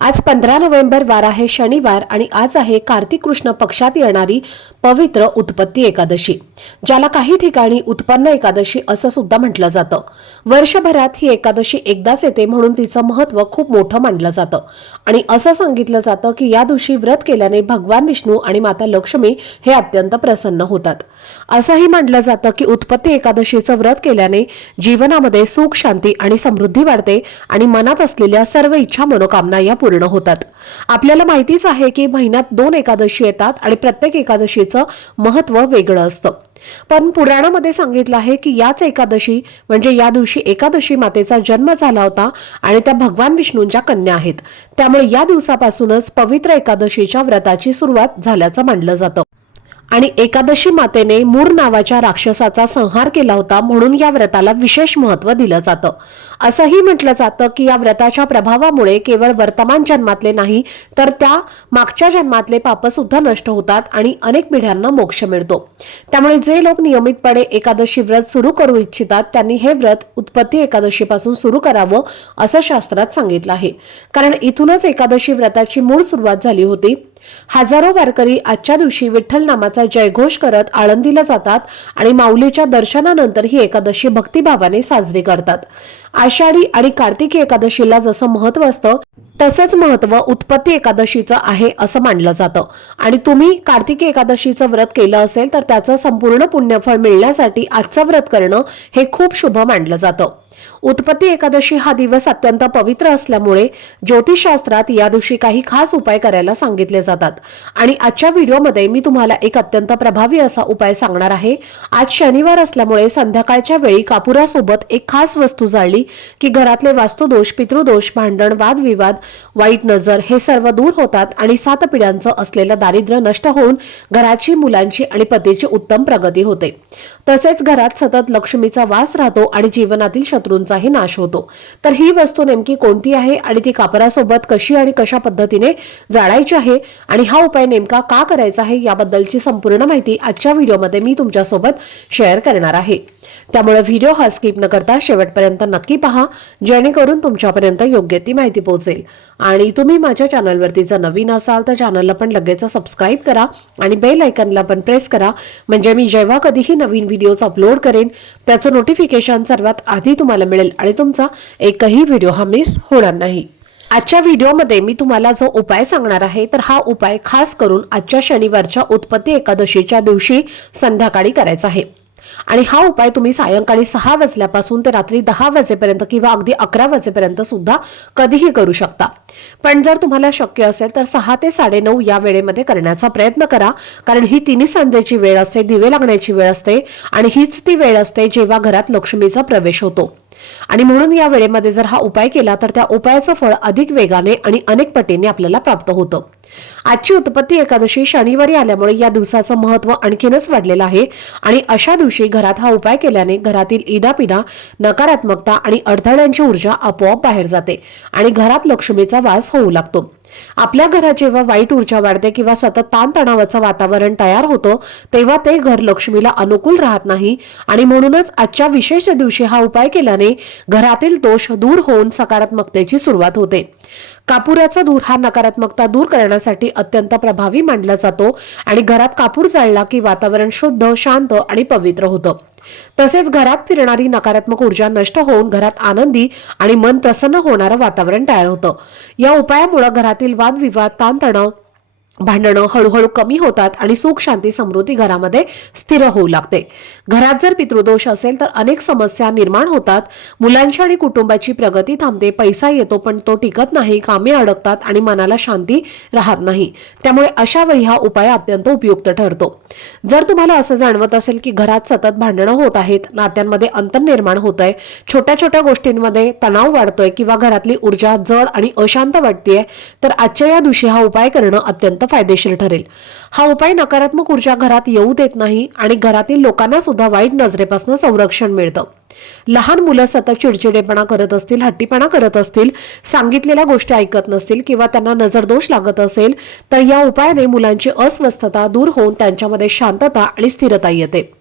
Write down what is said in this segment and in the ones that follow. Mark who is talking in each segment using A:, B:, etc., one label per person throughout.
A: आज पंधरा नोव्हेंबर वार आहे शनिवार आणि आज आहे कार्तिक कृष्ण पक्षात येणारी पवित्र उत्पत्ती एकादशी ज्याला काही ठिकाणी उत्पन्न एकादशी असं सुद्धा म्हटलं जातं. वर्षभरात ही एकादशी एकदाच येते म्हणून तिचं महत्त्व खूप मोठं मानलं जातं. आणि असं सांगितलं जातं की या दिवशी व्रत केल्याने भगवान विष्णू आणि माता लक्ष्मी हे अत्यंत प्रसन्न होतात. असंही मानलं जातं की उत्पत्ती एकादशीचं व्रत केल्याने जीवनामध्ये सुख शांती आणि समृद्धी वाढते आणि मनात असलेल्या सर्व इच्छा मनोकामना या पूर्ण होतात. आपल्याला माहितीच आहे की महिन्यात दोन एकादशी येतात आणि प्रत्येक एकादशीचं महत्त्व वेगळं असतं. पण पुराणामध्ये सांगितलं आहे की याच एकादशी म्हणजे या दिवशी एकादशी मातेचा जन्म झाला होता आणि त्या भगवान विष्णूंच्या कन्या आहेत. त्यामुळे या दिवसापासूनच पवित्र एकादशीच्या व्रताची सुरुवात झाल्याचं मानलं जातं. आणि एकादशी मातेने मूर नावाच्या राक्षसाचा संहार केला होता म्हणून या व्रताला विशेष महत्त्व दिलं जातं. असंही म्हटलं जातं की या व्रताच्या प्रभावामुळे केवळ वर्तमान जन्मातले नाही तर त्या मागच्या जन्मातले पाप सुद्धा नष्ट होतात आणि अनेक पिढ्यांना मोक्ष मिळतो. त्यामुळे जे लोक नियमितपणे एकादशी व्रत सुरू करू इच्छितात त्यांनी हे व्रत उत्पत्ती एकादशीपासून सुरू करावं असं शास्त्रात सांगितलं आहे. कारण इथूनच एकादशी व्रताची मूळ सुरुवात झाली होती. हजारो वारकरी आजच्या दिवशी विठ्ठल नामाचा जयघोष करत आळंदीला जातात आणि माऊलीच्या दर्शनानंतर ही एकादशी भक्तिभावाने साजरी करतात. आषाढी आणि कार्तिकी एकादशीला जसं महत्त्व असतं तसंच महत्त्व उत्पत्ती एकादशीचं आहे असं मानलं जातं. आणि तुम्ही कार्तिकी एकादशीचं व्रत केलं असेल तर त्याचं संपूर्ण पुण्यफळ मिळण्यासाठी आजचं व्रत करणं हे खूप शुभ मानलं जातं. उत्पत्ती एकादशी हा दिवस अत्यंत पवित्र असल्यामुळे ज्योतिषशास्त्रात या दिवशी काही खास उपाय करायला सांगितले जातात. आणि आजच्या व्हिडिओमध्ये मी तुम्हाला एक अत्यंत प्रभावी असा उपाय सांगणार आहे. आज शनिवार असल्यामुळे संध्याकाळच्या वेळी कापुरासोबत एक खास वस्तू जाळली की घरातले वास्तुदोष पितृदोष भांडण वादविवाद वाईट नजर हे सर्व दूर होतात आणि सात पिढ्यांचं असलेलं दारिद्र्य नष्ट होऊन घराची मुलांची आणि पतीची उत्तम प्रगती होते. तसेच घरात सतत लक्ष्मीचा वास राहतो आणि जीवनातील शत्रूंचाही नाश होतो. तर ही वस्तू नेमकी कोणती आहे आणि ती कापरासोबत कशी आणि कशा पद्धतीने जाळायची आहे आणि हा उपाय नेमका का करायचा आहे याबद्दलची संपूर्ण माहिती आजच्या व्हिडिओमध्ये मी तुमच्यासोबत शेअर करणार आहे. त्यामुळे व्हिडिओ हा स्किप न करता शेवटपर्यंत नक्की पहा जेणेकरून तुमच्यापर्यंत योग्य ती माहिती पोहोचेल. आणि तुम्ही माझ्या चॅनलवरती जर नवीन असाल तर चॅनलला पण लगेच सबस्क्राईब करा आणि बेल आयकनला पण प्रेस करा. म्हणजे मी जेव्हा कधीही नवीन व्हिडिओज अपलोड करेन त्याचं नोटिफिकेशन सर्वात आधी तुम्हाला मिळेल आणि तुमचा एकही व्हिडिओ हा मिस होणार नाही. आजच्या व्हिडिओमध्ये मी तुम्हाला जो उपाय सांगणार आहे तर हा उपाय खास करून आजच्या शनिवारच्या उत्पत्ती एकादशीच्या दिवशी संध्याकाळी करायचा आहे. आणि हा उपाय तुम्ही सायंकाळी सहा वाजल्यापासून ते रात्री दहा वाजेपर्यंत किंवा अगदी अकरा वाजेपर्यंत सुद्धा कधीही करू शकता. पण जर तुम्हाला शक्य असेल तर सहा ते साडेनऊ या वेळेमध्ये करण्याचा प्रयत्न करा. कारण ही तिन्ही सांजेची वेळ असते दिवे लागण्याची वेळ असते आणि हीच ती वेळ असते जेव्हा घरात लक्ष्मीचा प्रवेश होतो. आणि म्हणून या वेळेमध्ये जर हा उपाय केला तर त्या उपायाचं फळ अधिक वेगाने आणि अनेक पटीने आपल्याला प्राप्त होतं. आजची उत्पत्ती एकादशी शनिवारी आल्यामुळे या दिवसाचं महत्त्व आणखीनच वाढलेलं आहे आणि अशा दिवशी घरात हा उपाय केल्याने घरातील इदापिदा नकारात्मकता आणि अडथळ्यांची ऊर्जा आपोआप बाहेर जाते आणि घरात लक्ष्मीचा वास होऊ लागतो. आपल्या घरात जेव्हा वाईट ऊर्जा वाढते किंवा सतत ताणतणावाचं वातावरण तयार होतं तेव्हा ते घर लक्ष्मीला अनुकूल राहत नाही आणि म्हणूनच आजच्या विशेष दिवशी हा उपाय केल्याने घरातील दोष दूर होऊन सकारात्मकतेची सुरुवात होते. कापुराचा धूर हा नकारात्मकता दूर करण्यासाठी अत्यंत प्रभावी मानला जातो आणि घरात कापूर जाळला की वातावरण शुद्ध शांत आणि पवित्र होतं. तसेच घरात फिरणारी नकारात्मक ऊर्जा नष्ट होऊन घरात आनंदी आणि मन प्रसन्न होणारं वातावरण तयार होतं. या उपायामुळे घरातील वादविवाद ताणतणाव भांडणं हळूहळू कमी होतात आणि सुख शांती समृद्धी घरामध्ये स्थिर होऊ लागते. घरात जर पितृदोष असेल तर अनेक समस्या निर्माण होतात. मुलांची आणि कुटुंबाची प्रगती थांबते पैसा येतो पण तो टिकत नाही कामे अडकतात आणि मनाला शांती राहत नाही. त्यामुळे अशा वेळी हा उपाय अत्यंत उपयुक्त ठरतो. जर तुम्हाला असं जाणवत असेल की घरात सतत भांडणं होत आहेत नात्यांमध्ये अंतर निर्माण होत आहे छोट्या छोट्या गोष्टींमध्ये तणाव वाढतोय किंवा घरातली ऊर्जा जड आणि अशांत वाटतेय तर आजच्या या दिवशी हा उपाय करणं अत्यंत फायदेशीर ठरेल. हा उपाय नकारात्मक ऊर्जा घरात येऊ देत नाही आणि घरातील लोकांना सुद्धा वाईट नजरेपासून संरक्षण मिळतं. लहान मुलं सतत चिडचिडेपणा करत असतील हट्टीपणा करत असतील सांगितलेल्या गोष्टी ऐकत नसतील किंवा त्यांना नजरदोष लागत असेल तर या उपायाने मुलांची अस्वस्थता दूर होऊन त्यांच्यामध्ये शांतता आणि स्थिरता येते.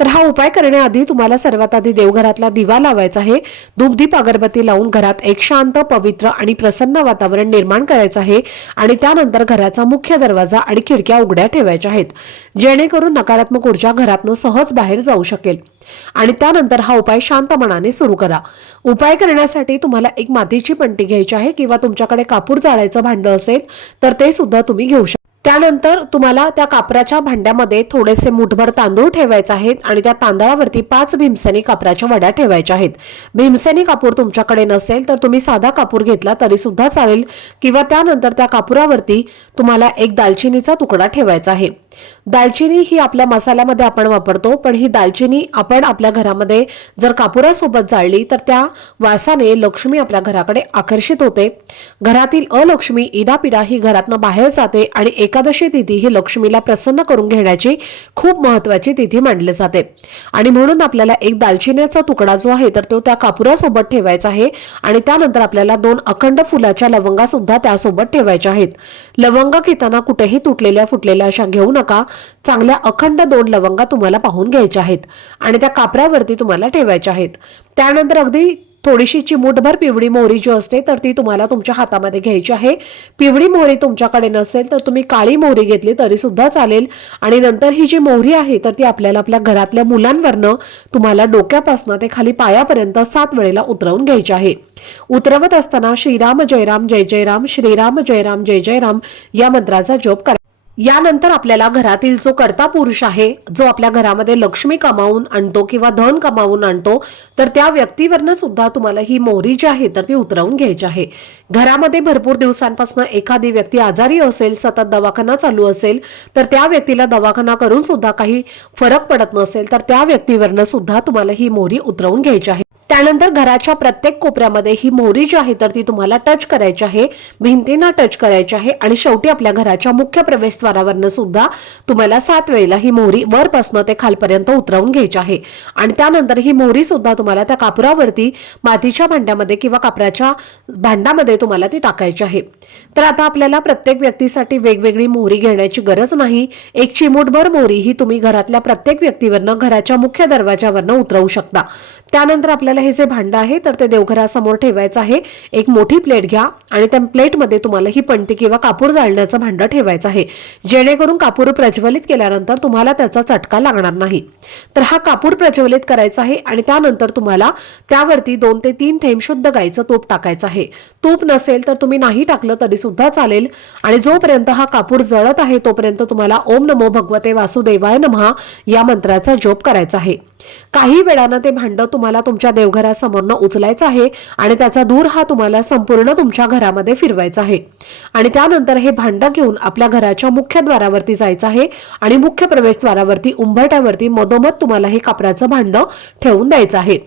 A: तर हा उपाय करण्याआधी तुम्हाला सर्वात आधी देवघरातला दिवा लावायचा आहे. धूपदीप अगरबत्ती लावून घरात एक शांत पवित्र आणि प्रसन्न वातावरण निर्माण करायचं आहे आणि त्यानंतर घराचा मुख्य दरवाजा आणि खिडक्या उघड्या ठेवायच्या आहेत. जेणेकरून नकारात्मक ऊर्जा घरातनं सहज बाहेर जाऊ शकेल. आणि त्यानंतर हा उपाय शांत मनाने सुरू करा. उपाय करण्यासाठी तुम्हाला एक मातीची पणती घ्यायची आहे किंवा तुमच्याकडे कापूर जाळायचं भांडं असेल तर ते सुद्धा तुम्ही घेऊ शकता त्यानंतर तुम्हाला त्या कापराच्या भांड्यामध्ये थोडेसे मुठभर तांदूळ ठेवायचे आहेत आणि त्या तांदळावरती पाच भीमसेनी कापराच्या वड्या ठेवायच्या आहेत. भीमसेनी कापूर तुमच्याकडे नसेल तर तुम्ही साधा कापूर घेतला तरी सुद्धा चालेल किंवा त्यानंतर त्या कापुरावरती तुम्हाला एक दालचिनीचा तुकडा ठेवायचा आहे. दालचिनी ही आपल्या मसाल्यामध्ये आपण वापरतो पण ही दालचिनी आपण आपल्या घरामध्ये जर कापुरासोबत जाळली तर त्या वासाने लक्ष्मी आपल्या घराकडे आकर्षित होते. घरातील अलक्ष्मी इडापिडा ही घरातनं बाहेर जाते आणि एकादशी तिथी ही लक्ष्मीला प्रसन्न करून घेण्याची खूप महत्वाची तिथी मानली जाते. आणि म्हणून आपल्याला एक दालचिन्याचा तुकडा जो आहे तर तो त्या कापुरासोबत ठेवायचा आहे. आणि त्यानंतर आपल्याला दोन अखंड फुलाच्या लवंगा सुद्धा त्यासोबत ठेवायच्या आहेत. लवंग घेताना कुठेही तुटलेल्या फुटलेल्या अशा घेऊ नका. चांगल्या अखंड दोन लवंगा तुम्हाला पाहून घ्यायच्या आहेत. आणि त्या कापऱ्यावरती तुम्हाला ठेवायच्या आहेत. त्यानंतर अगदी थोडीशी चिमूटभर पिवळी मोहरी जी असते तर ती तुम्हाला तुमच्या हातामध्ये घ्यायची आहे. पिवळी मोहरी तुमच्याकडे नसेल तर तुम्ही काळी मोहरी घेतली तरी सुद्धा चालेल. आणि नंतर ही जी मोहरी आहे तर ती आपल्याला आपल्या घरातल्या मुलांवरनं तुम्हाला डोक्यापासून ते खाली पायापर्यंत सात वेळेला उतरवून घ्यायची आहे. उतरवत असताना श्रीराम जयराम जय जयराम श्रीराम जयराम जय जयराम या मंत्राचा जप करा. यानंतर आपल्याला घरातील जो कर्ता पुरुष आहे जो आपल्या घरामध्ये लक्ष्मी कमावून आणतो किंवा धन कमावून आणतो तर त्या व्यक्तीवरनं सुद्धा तुम्हाला ही मोहरी जी आहे तर ती उतरवून घ्यायची आहे. घरामध्ये भरपूर दिवसांपासून एखादी व्यक्ती आजारी असेल सतत दवाखाना चालू असेल तर त्या व्यक्तीला दवाखाना करून सुद्धा काही फरक पडत नसेल तर त्या व्यक्तीवरनं सुद्धा तुम्हाला ही मोहरी उतरवून घ्यायची आहे. त्यानंतर घराच्या प्रत्येक कोपऱ्यामध्ये ही मोहरी जी आहे तर ती तुम्हाला टच करायची आहे. भिंतींना टच करायची आहे. आणि शेवटी आपल्या घराच्या मुख्य प्रवेशद्वारावरनं सुद्धा तुम्हाला सात वेळेला ही मोहरी वरपासनं ते खालपर्यंत उतरवून घ्यायची आहे. आणि त्यानंतर ही मोहरी सुद्धा तुम्हाला त्या कापुरावरती मातीच्या भांड्यामध्ये किंवा कापराच्या भांड्यामध्ये तुम्हाला ती टाकायची आहे. तर आता आपल्याला प्रत्येक व्यक्तीसाठी वेगवेगळी मोहरी घेण्याची गरज नाही. एक चिमूटभर मोहरी ही तुम्ही घरातल्या प्रत्येक व्यक्तीवरनं घराच्या मुख्य दरवाजावरनं उतरवू शकता. त्यानंतर आपल्याला हे जे भांडं आहे तर ते देवघरासमोर ठेवायचं आहे. एक मोठी प्लेट घ्या आणि त्या प्लेटमध्ये तुम्हाला ही पणती किंवा कापूर जाळण्याचं भांडं ठेवायचं आहे. जेणेकरून कापूर प्रज्वलित केल्यानंतर तुम्हाला त्याचा चटका लागणार नाही. तर हा कापूर प्रज्वलित करायचा आहे आणि त्यानंतर तुम्हाला त्यावरती दोन ते तीन थेंब शुद्ध गाईचं तूप टाकायचं आहे. तूप नसेल तर तुम्ही नाही टाकलं तरी सुद्धा चालेल. आणि जोपर्यंत हा कापूर जळत आहे तोपर्यंत तुम्हाला ओम नमो भगवते वासुदेवाय नमहा या मंत्राचा जोप करायचा आहे. काही वेळानं ते भांडं तुम्हाला तुमच्या देव देवघरासमोरनं उचलायचं आहे आणि त्याचा धूर हा तुम्हाला संपूर्ण तुमच्या घरामध्ये फिरवायचा आहे. आणि त्यानंतर हे भांडं घेऊन आपल्या घराच्या मुख्य द्वारावरती जायचं आहे आणि मुख्य प्रवेशद्वारावरती उंबरट्यावरती मधोमध तुम्हाला हे कापराचं भांडं ठेवून द्यायचं आहे.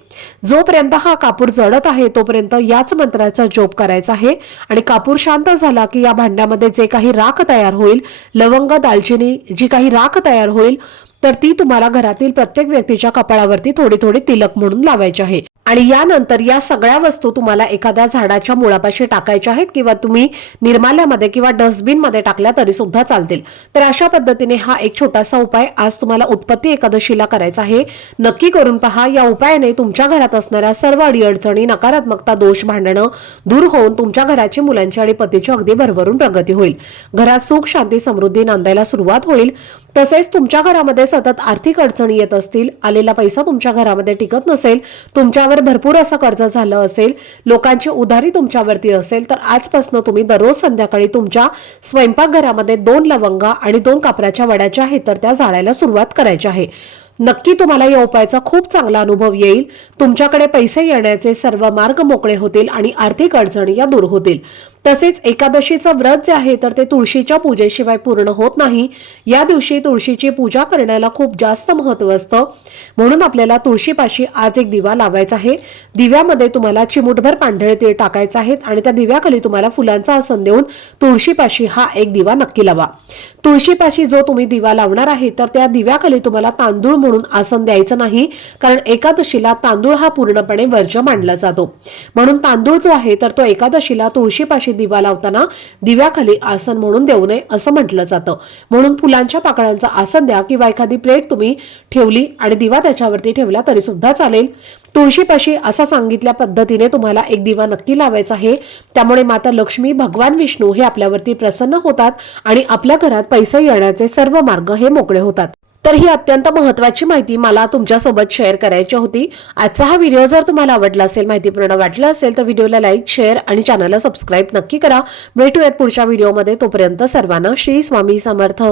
A: जोपर्यंत हा कापूर जळत आहे तोपर्यंत याच मंत्राचा जोप करायचा आहे आणि कापूर शांत झाला की या भांड्यामध्ये जे काही राख तयार होईल लवंग दालचिनी जी काही राख तयार होईल तर ती तुम्हाला घरातील प्रत्येक व्यक्तीच्या कपाळावरती थोडी थोडी तिलक म्हणून लावायची आहे. आणि यानंतर या सगळ्या वस्तू तुम्हाला एखाद्या झाडाच्या मुळापाशी टाकायच्या आहेत किंवा तुम्ही निर्माल्यामध्ये किंवा डस्टबिनमध्ये टाकल्या तरी सुद्धा चालतील. तर अशा पद्धतीने हा एक छोटासा उपाय आज तुम्हाला उत्पत्ती एकादशीला करायचा आहे. नक्की करून पहा. या उपायाने तुमच्या घरात असणाऱ्या सर्व अडीअडचणी नकारात्मकता दोष भांडणं दूर होऊन तुमच्या घराची मुलांची आणि पतीची अगदी भरभरून प्रगती होईल. घरात सुख शांती समृद्धी नांदायला सुरुवात होईल. तसेच तुमच्या घरामध्ये सतत आर्थिक अडचणी येत असतील आलेला पैसा तुमच्या घरामध्ये टिकत नसेल तुमच्यावर भरपूर असं कर्ज झालं असेल लोकांची उधारी तुमच्यावरती असेल तर आजपासून तुम्ही दररोज संध्याकाळी तुमच्या स्वयंपाकघरामध्ये दोन लवंगा आणि दोन कापराच्या वड्याच्या आहेत तर त्या जाळायला सुरुवात करायची आहे. नक्की तुम्हाला या उपायाचा खूप चांगला अनुभव येईल. तुमच्याकडे पैसे येण्याचे सर्व मार्ग मोकळे होतील आणि आर्थिक अडचणी या दूर होतील. तसेच एकादशीचं व्रत जे आहे तर ते तुळशीच्या पूजेशिवाय पूर्ण होत नाही. या दिवशी तुळशीची पूजा करण्याला खूप जास्त महत्त्व असतं. म्हणून आपल्याला तुळशीपाशी आज एक दिवा लावायचा आहे. दिव्यामध्ये तुम्हाला चिमुटभर पांढरे तीळ टाकायचे आहेत आणि त्या दिव्याखाली तुम्हाला फुलांचा आसन देऊन तुळशीपाशी हा एक दिवा नक्की लावा. तुळशीपाशी जो तुम्ही दिवा लावणार आहे तर त्या दिव्याखाली तुम्हाला तांदूळ म्हणून आसन द्यायचं नाही कारण एकादशीला तांदूळ हा पूर्णपणे वर्ज्य मानला जातो. म्हणून तांदूळ जो आहे तर तो एकादशीला तुळशीपाशी दिवा लावताना दिव्याखाली आसन म्हणून देऊ नये असं म्हटलं जातं. म्हणून फुलांच्या पाकळ्यांचं आसन द्या किंवा एखादी प्लेट तुम्ही ठेवली आणि दिवा त्याच्यावरती ठेवला तरी सुद्धा चालेल. तुळशीपाशी असा सांगितल्या पद्धतीने तुम्हाला एक दिवा नक्की लावायचा आहे. त्यामुळे माता लक्ष्मी भगवान विष्णू हे आपल्यावरती प्रसन्न होतात आणि आपल्या घरात पैसे येण्याचे सर्व मार्ग हे मोकळे होतात. तर ही अत्यंत महत्वाची माहिती मला तुमच्यासोबत शेअर करायची होती. आजचा हा व्हिडिओ जर तुम्हाला आवडला असेल माहितीपूर्ण वाटला असेल तर व्हिडिओला लाईक शेअर आणि चॅनलला सबस्क्राईब नक्की करा. भेटूयात पुढच्या व्हिडिओमध्ये तोपर्यंत सर्वांना श्री स्वामी समर्थ.